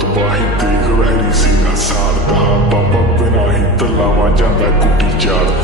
ਤਬਾਹੀ ਦੇਖ ਵਹਿਰੀ ਸੀਨਾ ਸਾੜਦਾ ਬਾਬਾ ਬਿਨਾ ਹੀ ਤਲਾਵਾਂ ਜਾਂਦਾ ਕੁੱਟੀ ਚਾੜਦਾ